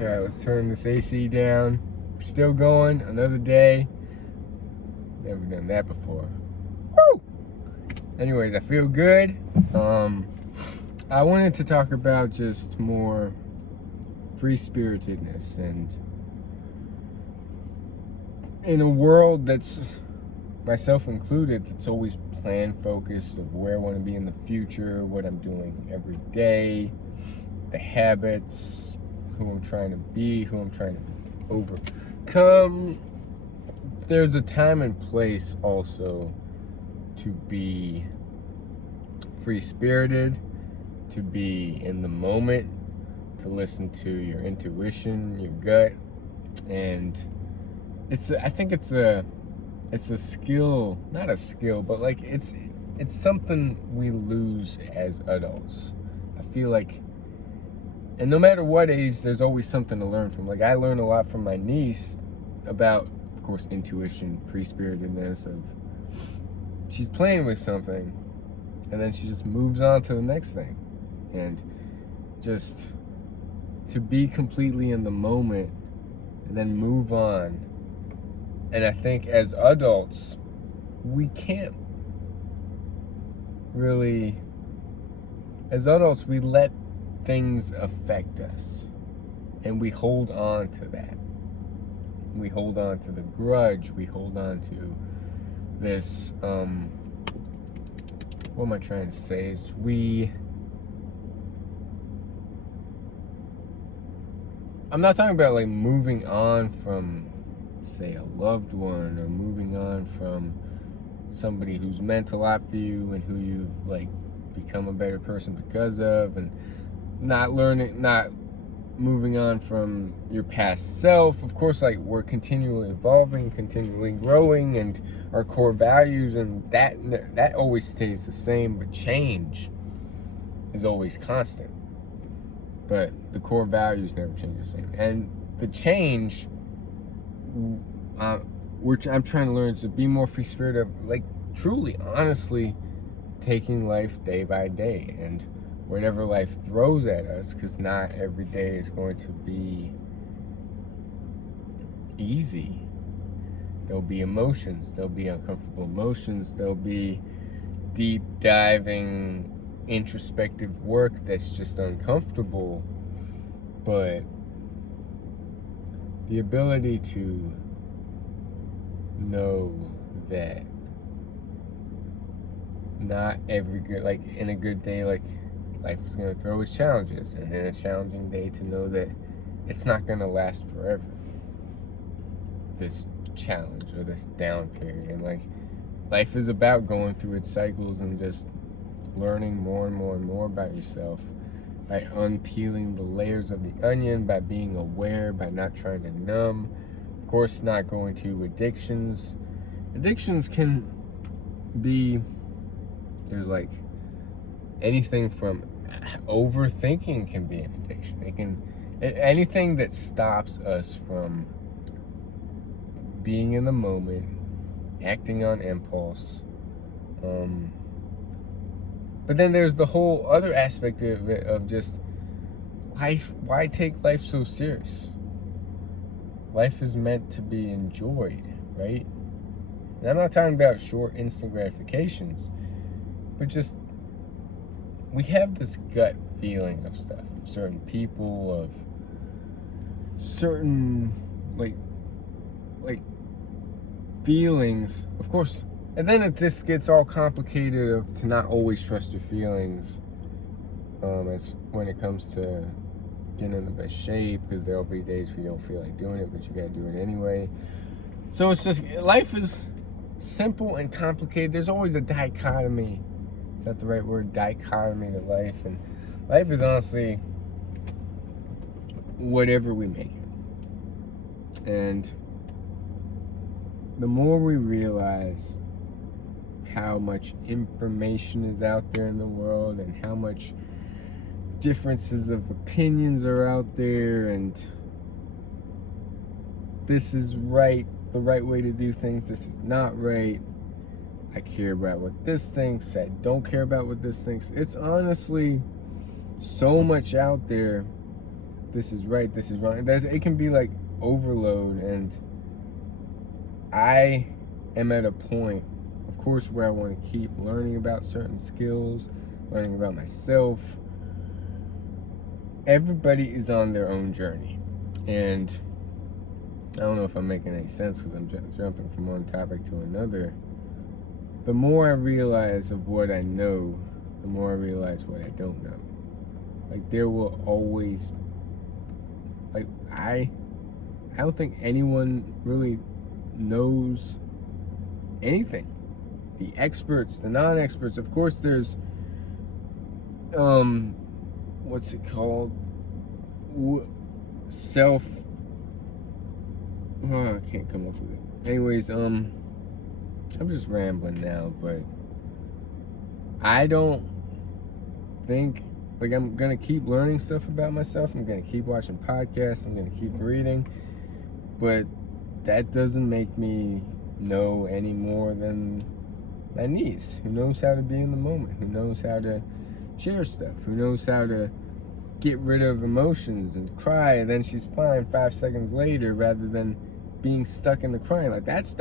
All right, let's turn this AC down. Still going, another day. Never done that before. Woo! Anyways, I feel good. I wanted to talk about just more free-spiritedness, and in a world that's, myself included, that's always plan focused of where I want to be in the future, what I'm doing every day, the habits, who I'm trying to be, who I'm trying to overcome. There's a time and place also to be free-spirited, to be in the moment, to listen to your intuition, your gut, and I think it's a skill, not a skill, but like it's something we lose as adults. I feel like, and no matter what age, there's always something to learn from. Like, I learned a lot from my niece about, of course, intuition, free-spiritedness, of she's playing with something and then she just moves on to the next thing. And just to be completely in the moment and then move on. And I think as adults, we can't really, as adults, we let things affect us, and we hold on to that. We hold on to the grudge, we hold on to this, what am I trying to say, is I'm not talking about like moving on from, say, a loved one, or moving on from somebody who's meant a lot for you and who you've like become a better person because of, and not moving on from your past self. Of course, like, we're continually evolving, continually growing, and our core values, and that always stays the same, but change is always constant. But the core values never change the same. And the change, I'm trying to learn to be more free-spirited, of like truly, honestly, taking life day by day, and whatever life throws at us, because not every day is going to be easy. There'll be emotions, there'll be uncomfortable emotions, there'll be deep diving introspective work that's just uncomfortable, but the ability to know that not every good, like in a good day, like life is going to throw its challenges, and in a challenging day to know that it's not going to last forever, this challenge or this down period. And like, life is about going through its cycles and just learning more and more and more about yourself, by unpeeling the layers of the onion, by being aware, by not trying to numb. Of course, not going to addictions. Addictions can be, there's like anything from overthinking can be an addiction. It can, anything that stops us from being in the moment, acting on impulse. But then there's the whole other aspect of it, of just life. Why take life so serious? Life is meant to be enjoyed, right? And I'm not talking about short, instant gratifications, but just, we have this gut feeling of stuff, of certain people, of certain like feelings, of course. And then it just gets all complicated of to not always trust your feelings, as when it comes to getting in the best shape, because there'll be days where you don't feel like doing it, but you gotta do it anyway. So it's just, life is simple and complicated. There's always a dichotomy. Is that the right word? Dichotomy to life. And life is honestly whatever we make it. And the more we realize how much information is out there in the world, and how much differences of opinions are out there, and this is right, the right way to do things, this is not right, I care about what this thinks, I don't care about what this thinks. It's honestly so much out there this is right, this is wrong. It can be like overload, and I am at a point, of course, where I want to keep learning about certain skills, learning about myself. Everybody is on their own journey, and I don't know if I'm making any sense because I'm jumping from one topic to another. The more I realize of what I know, the more I realize what I don't know. Like, there will always, like, I don't think anyone really knows anything. The experts, the non-experts, of course there's, what's it called? I can't come up with it. Anyways, I'm just rambling now, but I don't think, like, I'm gonna keep learning stuff about myself. I'm gonna keep watching podcasts. I'm gonna keep reading, but that doesn't make me know any more than my niece, who knows how to be in the moment, who knows how to share stuff, who knows how to get rid of emotions and cry, and then she's fine 5 seconds later, rather than being stuck in the crying. Like, that's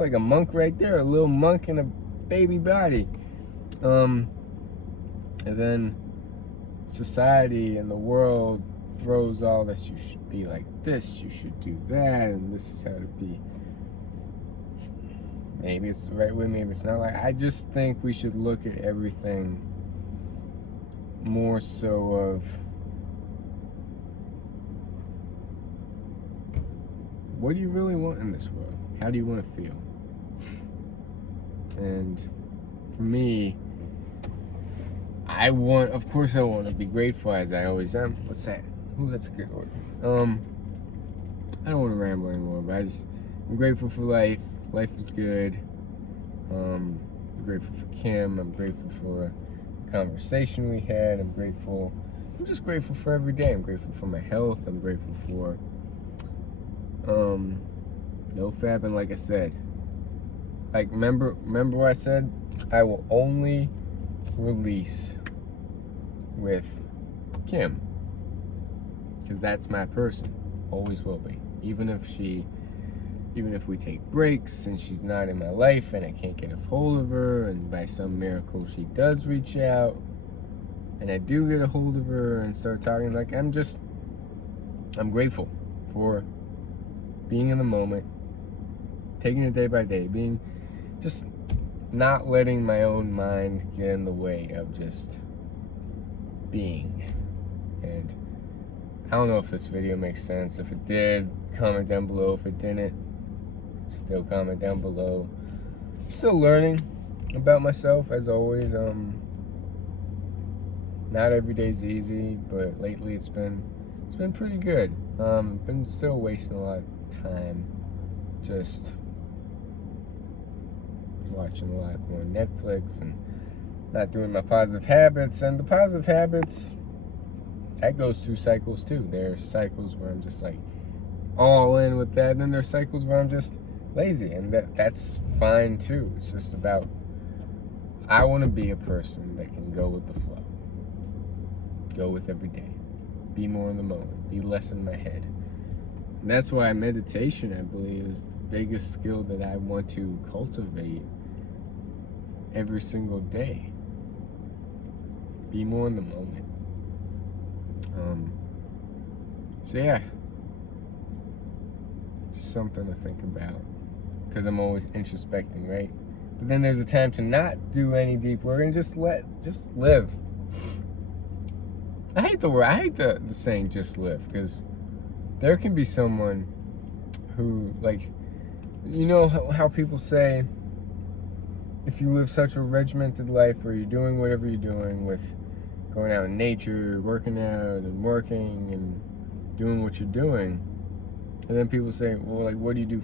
like a monk right there, a little monk in a baby body. And then society and the world throws all this, you should be like this, you should do that, and this is how to be. Maybe it's the right way, maybe it's not. Like, I just think we should look at everything more so of, what do you really want in this world? How do you want to feel? And for me, I want to be grateful, as I always am. What's that? Ooh, that's a good word. I don't want to ramble anymore, but I'm grateful for life. Life is good. I'm grateful for Kim. I'm grateful for the conversation we had. I'm just grateful for every day. I'm grateful for my health. I'm grateful for NoFap. And like I said, like, remember what I said? I will only release with Kim, because that's my person. Always will be. Even if we take breaks and she's not in my life and I can't get a hold of her, and by some miracle she does reach out and I do get a hold of her and start talking, like, I'm grateful for being in the moment, taking it day by day, just not letting my own mind get in the way of just being. And I don't know if this video makes sense. If it did, comment down below. If it didn't, still comment down below. Still learning about myself, as always. Not every day's easy, but lately it's been pretty good. Been still wasting a lot of time just watching a lot more Netflix and not doing my positive habits. And the positive habits, that goes through cycles too. There's cycles where I'm just like all in with that, and then there's cycles where I'm just lazy, and that's fine too. It's just about, I want to be a person that can go with the flow, go with every day, be more in the moment, be less in my head. And that's why meditation, I believe, is the biggest skill that I want to cultivate every single day. Be more in the moment. So yeah, just something to think about, because I'm always introspecting, right? But then there's a time to not do any deep work and just live. I hate the saying just live, because there can be someone who, like, you know how people say, if you live such a regimented life where you're doing whatever you're doing, with going out in nature, working out and working and doing what you're doing, and then people say, well, like, what do you do